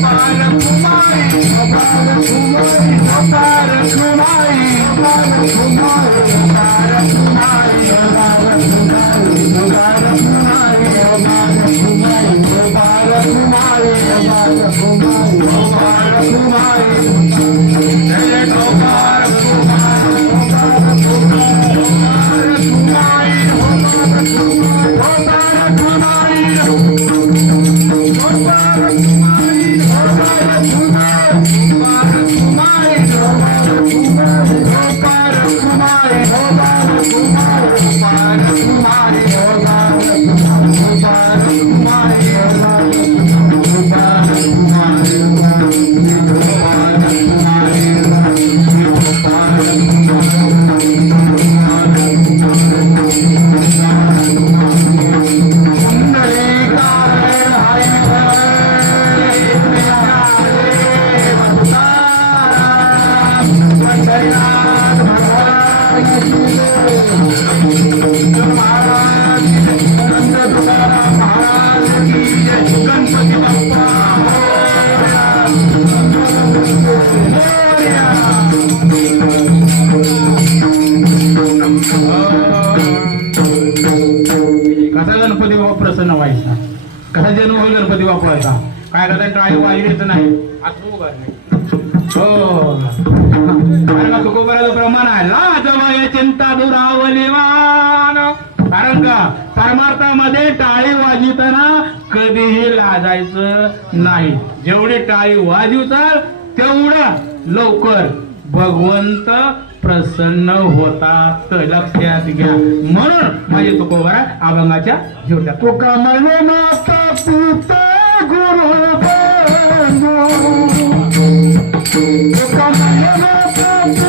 कसा कारण का तुकोबराचं प्रमाण आहे लाजमय चिंता दुरावलीमान कारण का परमार्थामध्ये टाळी वाजवताना कधीही लाजायचं नाही. जेवढी टाळी वाजवताल तेवढं लवकर भगवंत प्रसन्न होतात लक्षात घ्या. म्हणून म्हणजे माझे तुकोबरा अभंगाच्या जेवढ्या तुका म्हणे माता पिता गुरु बंधू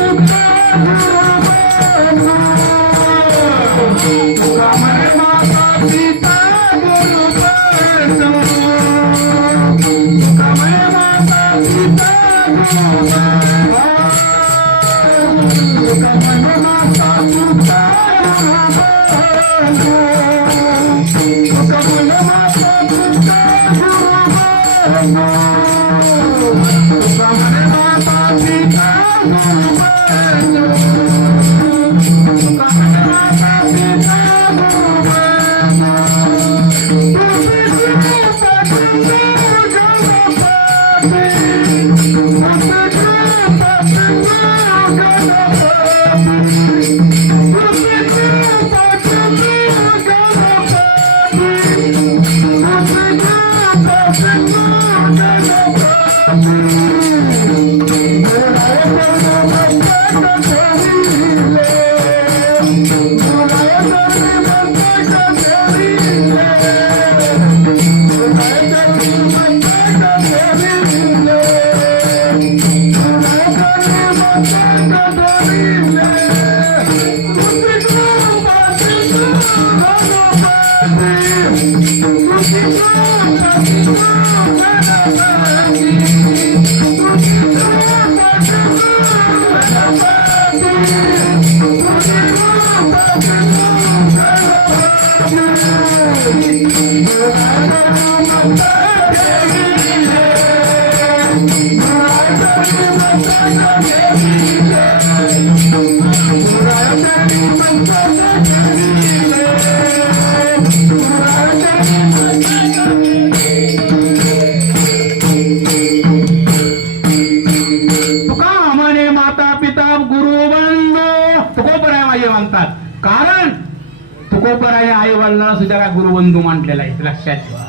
लक्षात ठेवा.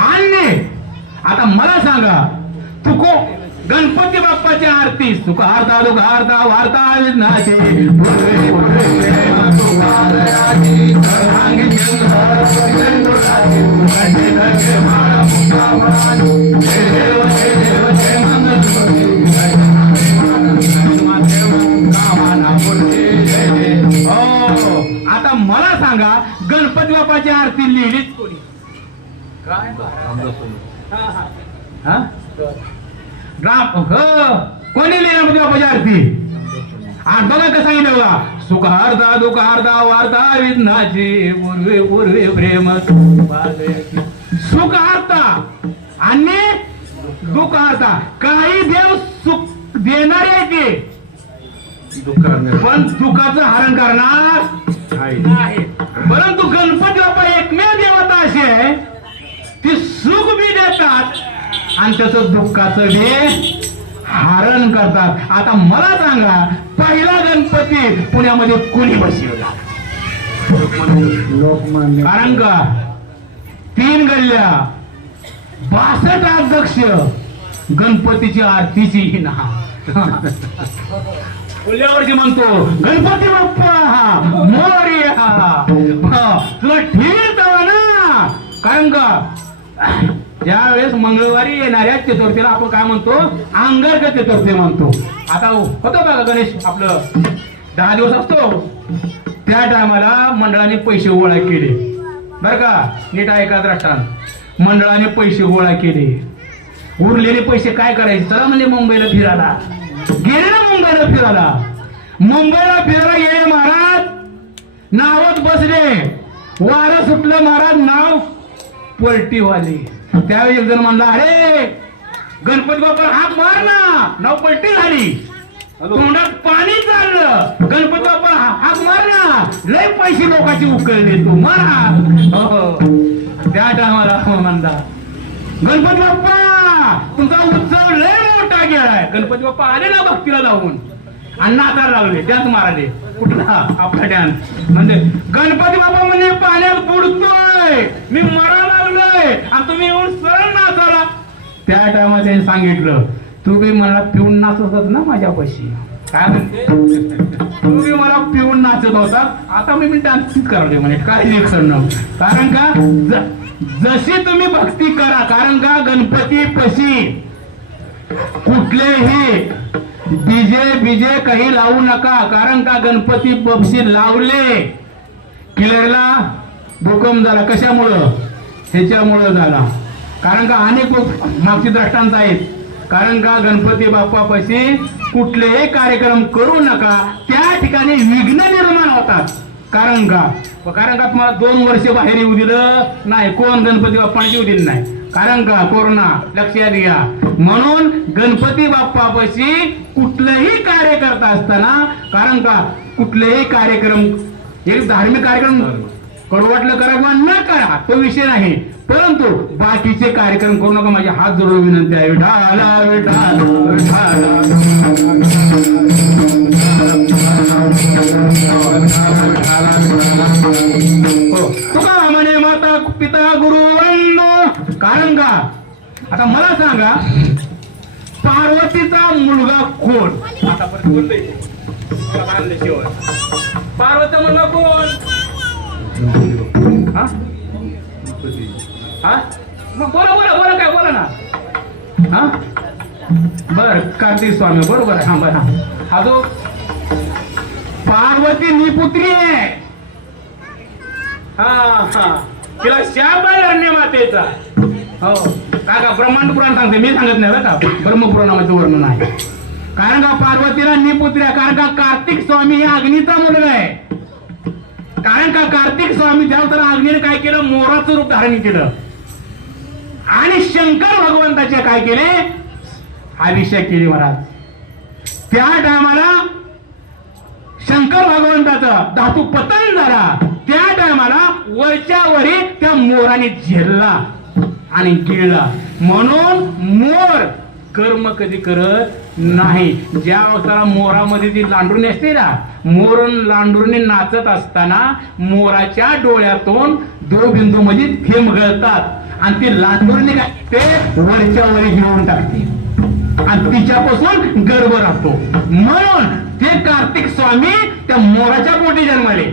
आणि आता मला सांगा तुको गणपती बाप्पाची आरती सुख हारता दुख हारता वार्ता हो, आता मला सांगा गणपती बाप्पाची आरती लिहिलीच कोणी? काय? हा, हा. हा? हो कोणी लिहिली गणपती बाप्पाची आरती आणि बघा कसं सांगितलं बघा सुख हारदा दुःख हारदा वार्ता विघ्नाची पूर्वे पूर्वे प्रेम आणि दुःख हरता काही देव सुख देणारे आहे ते. पण दुःखाचं हरण करणार परंतु गणपती बाप्पा एकमेव देवता अशी आहे सुख बी देतात आणि त्याचं दुःखाचं बी हरण करतात. आता मला सांगा पहिला गणपती पुण्यामध्ये कुणी बसवला? लोकमान्य कारण का? तीन गल्ल्या बासष्ट अध्यक्ष गणपतीची आरतीची ना. पुढल्या म्हणतो गणपती बाप्पा मोर्या. हा, तुला ठीक ना? कारण का? ज्यावेळेस मंगळवारी येणाऱ्या चतुर्थीला आपण काय म्हणतो? अंगारक चतुर्थी म्हणतो. आता होतो का गणेश आपलं दहा दिवस असतो. त्या टायमाला मंडळाने पैसे गोळा केले. बर का? नीट ऐका द्रष्टान मंडळाने पैसे गोळा केले. उरलेले पैसे काय करायचे? चला म्हणजे मुंबईला फिरायला. गेले ना मुंबईला फिरायला. मुंबईला फिरायला गेले महाराज. नावात बसले. वारं सुटलं महाराज नाव पलटीवाले. त्यावेळी एक जण म्हणला अरे गणपती बाप्पा हाक मार ना. नाव पलटी झाली. तोंडात पाणी चाललं. गणपती बाप्पा हाक मार ना. लय पैसे लोकांची उकळले तू. मारा. हो. त्या टायमाला म्हणला गणपती बाप्पा तुमचा उत्सव लय मोठा गेलाय. गणपती बाप्पा आले ना भक्तीला जाऊन. आणि नाचायला लागले. त्याच माराले कुठला? आपला डॅन्स म्हणजे गणपती बाप्पा म्हणजे पाण्यात बुडतोय. मी मरा लागलोय आणि तुम्ही येऊन सरळ नाचाला त्या टायमाला त्यांनी सांगितलं तुम्ही मला पिऊन नाचत होत ना माझ्यापाशी. काय म्हणते? तुम्ही मला पिऊन नाचत होता आता मी मी डान्सच करायला म्हणे. काही करणं कारण का? जशी तुम्ही भक्ती करा कारण का? गणपती पशी कुठलेही डीजे बीजे काही लावू नका. कारण का? गणपती पक्षी लावले. किलरला भूकंप झाला. कशामुळं? ह्याच्यामुळं झाला. कारण का अनेक लोक मागची द्रष्टांत आहेत. कारण का गणपती बाप्पापाशी कुठलेही कार्यक्रम करू नका त्या ठिकाणी विघ्न निर्माण होतात. कारण का? कारण का तुम्हाला दोन वर्ष बाहेर येऊ दिलं? नाही कोण गणपती बाप्पाने येऊ दिलं नाही. कारण का? कोरोना लक्षात घ्या. म्हणून गणपती बाप्पापाशी कुठलंही कार्य करता असताना कारण का? कुठलेही कार्यक्रम एक धार्मिक कार्यक्रम परवडलं वाटलं करा किंवा न करा तो विषय नाही. परंतु बाकीचे कार्यक्रम करू नका माझे हात जोडून विनंती आहे. विठाला विठाला हो. म्हणे माता पिता गुरु वंद कारण का? आता मला सांगा पार्वतीचा मुलगा कोण? आता परत बोलतोय. पार्वतीचा मुलगा कोण? हा? हा? मग बोला बोला बोला काय बोला ना. हा? बर कार्तिक स्वामी बरोबर हा बर हा. हा जो पार्वती निपुत्री आहे. हा हा. तिला शाप आहे अन्य मातेचा. हो. काका ब्रह्मांड पुराण सांगते? मी सांगत नाही बरं का. ब्रह्मपुराणामध्ये वर्णन आहे. कारण का पार्वतीला निपुत्री कारण का कार्तिक स्वामी हे अग्नीचा मुलगा आहे. कारण का कार्तिक स्वामी त्या तर अग्नीने काय केलं? मोराचं रूप धारण केलं. आणि शंकर भगवंताचे काय केले? अभिषेक केली महाराज त्या टायमाला शंकर भगवंताचा धातू पतन झाला. त्या टायमाला वरच्या वरी त्या मोराने झेलला आणि गिळला. म्हणून मोर कर्म कधी करत नाही. ज्या अवतारा मोरामध्ये ती लांडून असते ना मोरण लांडूरने नाचत असताना मोराच्या डोळ्यातून दो बिंदू मध्ये थेंब गळतात. आणि ती लांडूरने काय ते वरच्या वर घेऊन टाकते. आणि तिच्यापासून गर्भ राहतो. म्हणून ते कार्तिक स्वामी त्या मोराच्या पोटी जन्माले.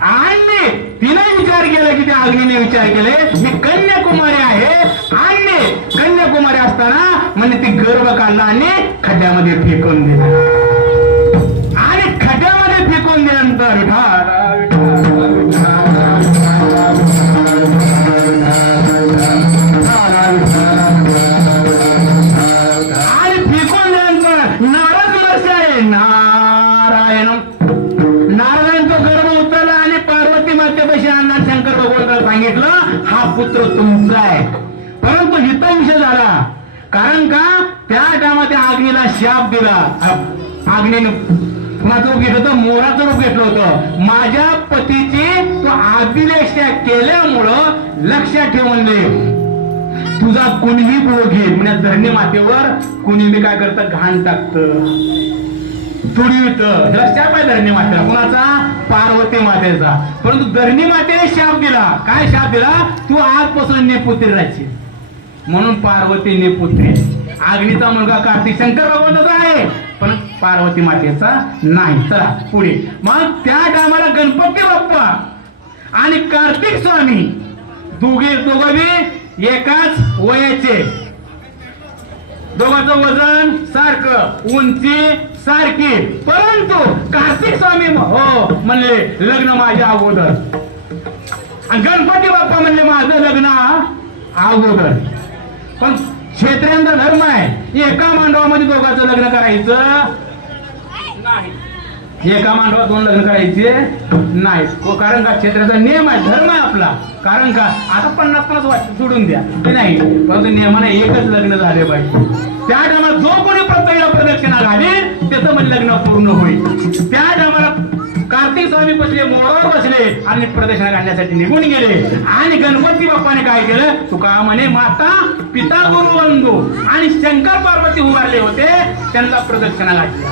आणि तिने विचार केला की त्या अग्नीने विचार केले मी कन्याकुमारी आहे. आणि कन्याकुमारी असताना म्हणजे ती गर्भ काढला आणि खड्ड्यामध्ये फेकून दिला. हा पुत्र तुमचा आहे. परंतु हित विषय झाला. कारण का? त्या टायमा त्या आग्नीला शाप दिला. अ- आग्नीने कुणाचं रूप घेतलं होतं मोराचं रूप घेतलं होतं. माझ्या पतीची तो अभिलेख्या केल्यामुळं लक्षात ठेवून दे. तुझा कुणीही बोघे म्हणजे धरणी मातेवर कुणी काय करतं घाण टाकतं. तुडीत लक्षात पाय धरणी मातेला. कुणाचा? पार्वती मातेचा. परंतु धरणी मातेने शाप दिला. काय शाप दिला? तू आजपासून नेपुत्री राहायची म्हणून पार्वतीने पुत्रे आग्नीचा मुलगा कार्तिक शंकर भगवंताचा आहे. पण पार्वती मातेचा नाही. चला पुढे. मग त्या टायमाला गणपती बाप्पा आणि कार्तिक स्वामी दोघे दोघे एकाच वयाचे. दोघांचं वजन सारखं उंची सारखी. परंतु कार्तिक स्वामी हो म्हणले लग्न माझ्या अगोदर. आणि गणपती बाप्पा म्हणले माझं लग्न अगोदर. पण क्षेत्र्यांचा धर्म आहे. एका मांडवामध्ये दोघांचं लग्न करायचं नाही. एका मांडवात दोन लग्न करायचे नाही. हो, कारण का? क्षेत्राचा नियम आहे धर्म आहे आपला. कारण का? आता पन्नास पन्नास वाट सोडून द्या. ते नाही. परंतु नियमाने एकच लग्न झाले पाहिजे. त्या टायमाला जो कोणी प्रत्येक प्रदक्षिणा घाली त्याचं म्हणजे लग्न पूर्ण होईल. त्या टायमाला कार्तिक स्वामी बसले मोरावर बसले आणि प्रदक्षिणा घालण्यासाठी निघून गेले. आणि गणपती बाप्पाने काय केलं? तुका म्हणे माता पिता गुरु बंधू. आणि शंकर पार्वती उभारले होते त्यांना प्रदक्षिणा घातल्या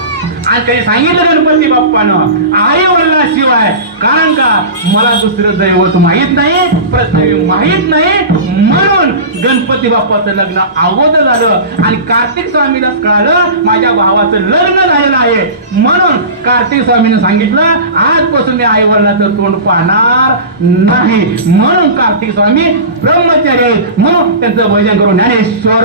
आणि काही सांगितलं गणपती बाप्पानं. आई शिवाय. कारण का? मला दुसरं दैवत माहीत नाही प्रश्न माहीत नाही. म्हणून गणपती बाप्पाचं लग्न अगोदर झालं आणि कार्तिक स्वामीला कळालं माझ्या भावाचं लग्न झालेलं आहे. म्हणून कार्तिक स्वामीने सांगितलं आजपासून मी आई वडिलाचं तोंड पाहणार नाही. म्हणून कार्तिक स्वामी ब्रह्मचारी म्हणून त्यांचं भजन करून ज्ञानेश्वर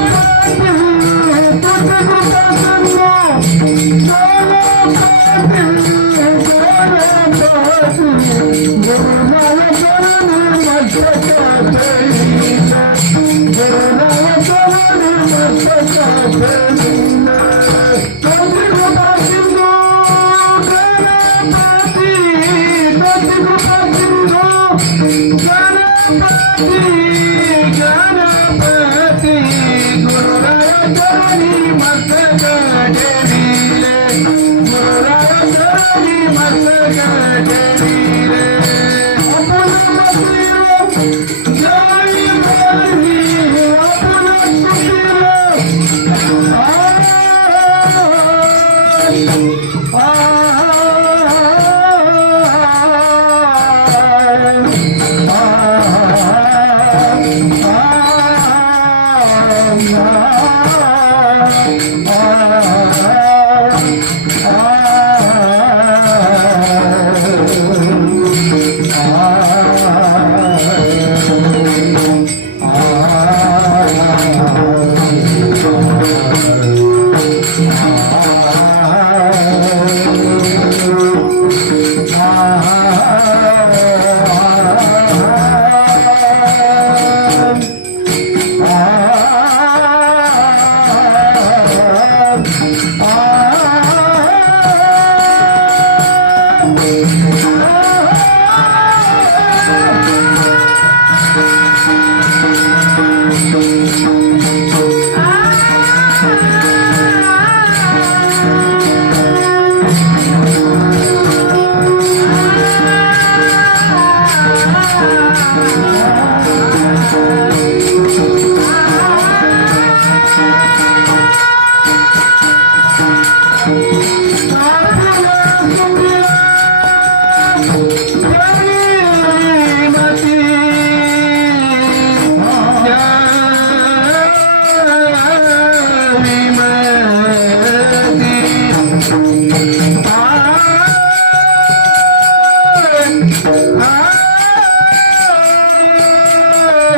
Thank you. मस्त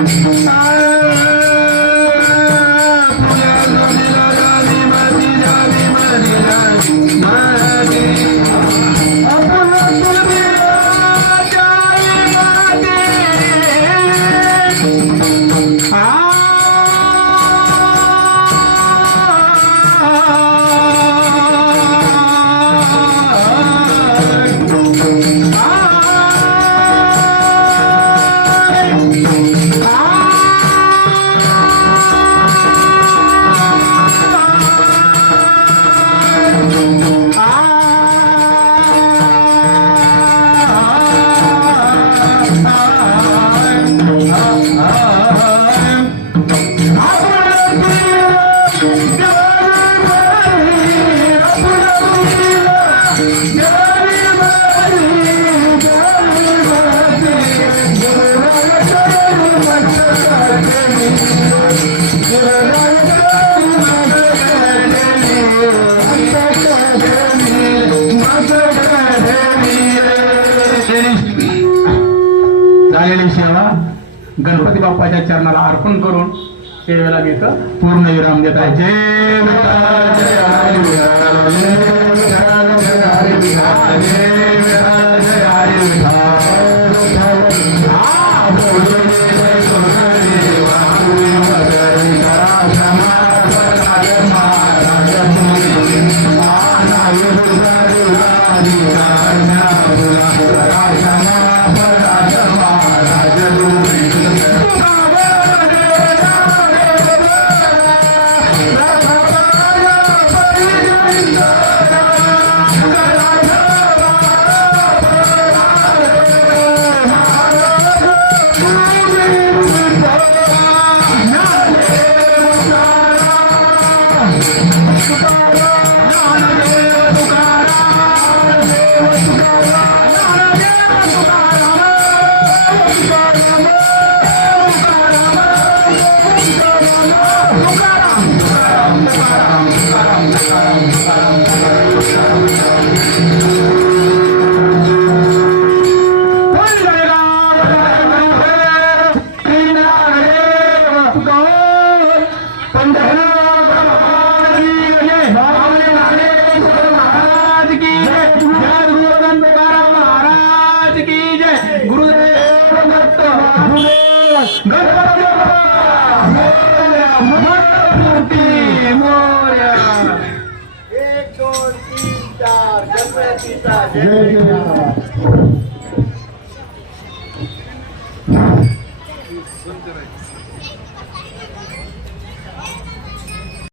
Thank you. झालेली गणपती बाप्पाच्या चरणाला अर्पण करून सेवेला मी इथं पूर्ण विराम देत आहे जय विठ्ठल, जय हरी जय विठ्ठल, जय हरी विठ्ठल, जय गणपतीचा जय